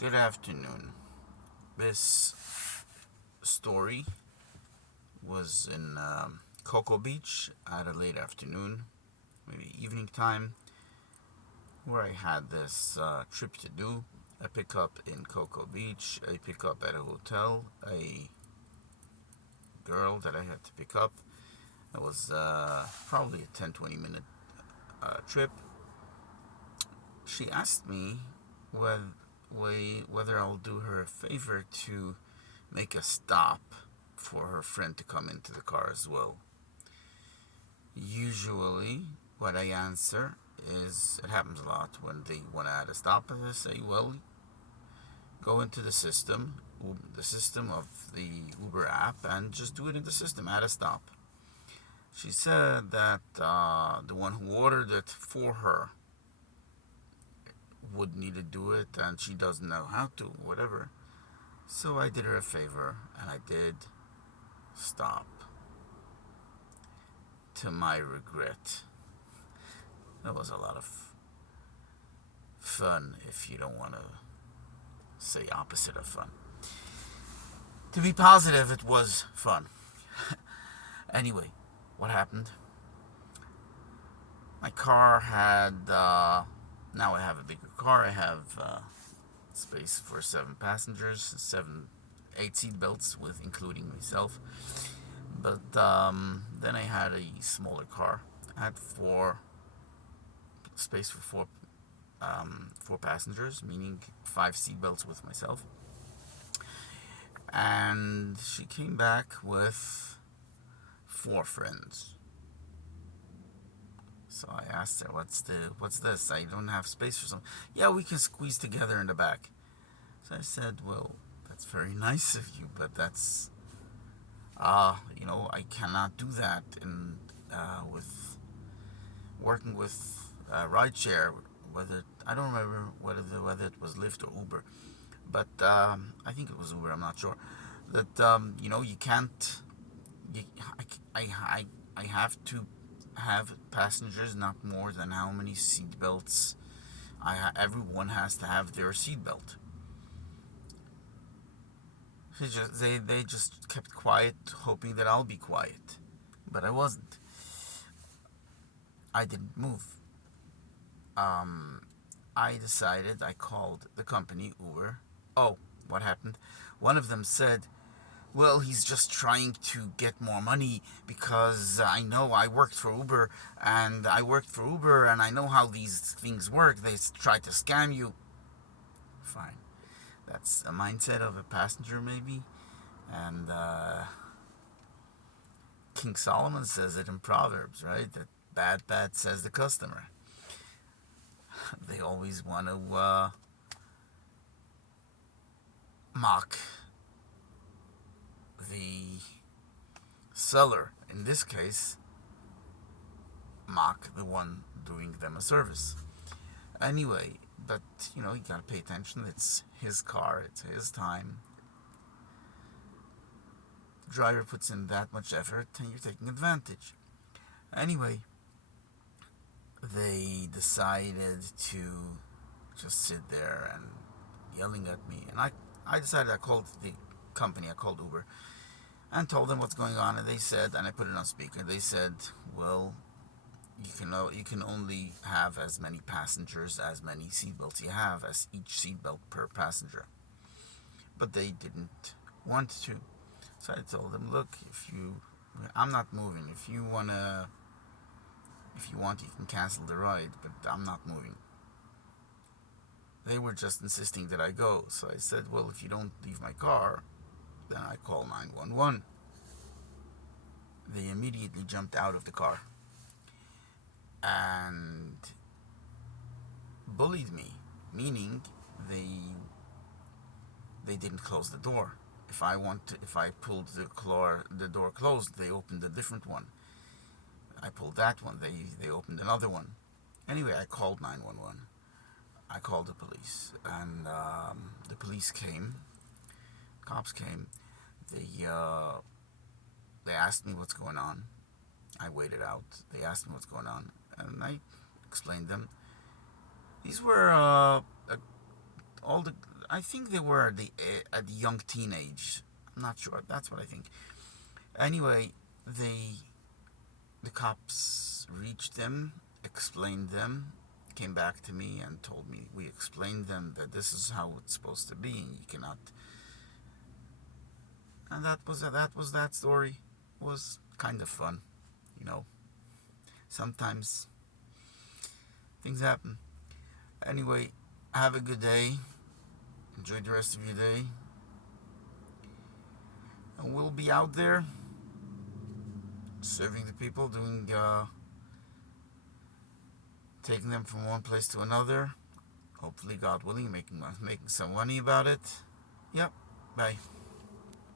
Good afternoon. This story was in Cocoa Beach at a late afternoon, maybe evening time, where I had this trip to do. A pickup in Cocoa Beach, a pickup at a hotel, a girl that I had to pick up. It was probably a 10-20 minute trip. She asked me whether, whether I'll do her a favor to make a stop for her friend to come into the car as well. Usually, what I answer is it happens a lot when they want to add a stop, and I say, well, go into the system of the Uber app, and just do it in the system, add a stop. She said that the one who ordered it for her would need to do it, and she doesn't know how to, whatever. So I did her a favor, and I did stop. To my regret, that was a lot of fun, if you don't want to say opposite of fun. To be positive, it was fun. Anyway, what happened? My car had, now I have a bigger car. I have space for 7 passengers, 8 seat belts with including myself. But then I had a smaller car. I had space for 4 passengers, meaning 5 seat belts with myself. And she came back with 4 friends. So I asked her, "What's this? I don't have space for some." "Yeah, we can squeeze together in the back." So I said, "Well, that's very nice of you, but that's I cannot do that in with working with rideshare. Whether I don't remember whether it was Lyft or Uber, but I think it was Uber. I'm not sure. That you can't. You, I have to have passengers not more than how many seat belts. Everyone has to have their seat belt. They just kept quiet, hoping that I'll be quiet, but I wasn't. I didn't move. Um, I called the company Uber. Oh, what happened? One of them said, "Well, he's just trying to get more money because I know I worked for Uber, and I know how these things work. They try to scam you." Fine. That's a mindset of a passenger, maybe. And King Solomon says it in Proverbs, right? That bad says the customer. They always want to mock the seller. In this case, mock the one doing them a service. Anyway, but you gotta pay attention. It's his car, it's his time. The driver puts in that much effort, and you're taking advantage. Anyway, they decided to just sit there and yelling at me, and I decided, I called the company, I called Uber, and told them what's going on, and they said, and I put it on speaker. They said, "Well, you can only have as many passengers as many seatbelts you have, as each seatbelt per passenger." But they didn't want to, so I told them, "Look, I'm not moving. If you want, you can cancel the ride, but I'm not moving." They were just insisting that I go, so I said, "Well, if you don't leave my car, then I call 911." They immediately jumped out of the car and bullied me, meaning they didn't close the door. If I pulled the door closed, they opened a different one. I pulled that one, they opened another one. Anyway, I called 911. I called the police, and the police came. Cops came. They asked me what's going on. I waited out. They asked me what's going on, and I explained them. These were all the. I think they were at the young teenage. I'm not sure. That's what I think. Anyway, the cops reached them, explained them, came back to me and told me we explained them that this is how it's supposed to be and you cannot. And that story. It was kind of fun, you know. Sometimes things happen. Anyway, have a good day. Enjoy the rest of your day. And we'll be out there serving the people, taking them from one place to another. Hopefully, God willing, making some money about it. Yep. Bye.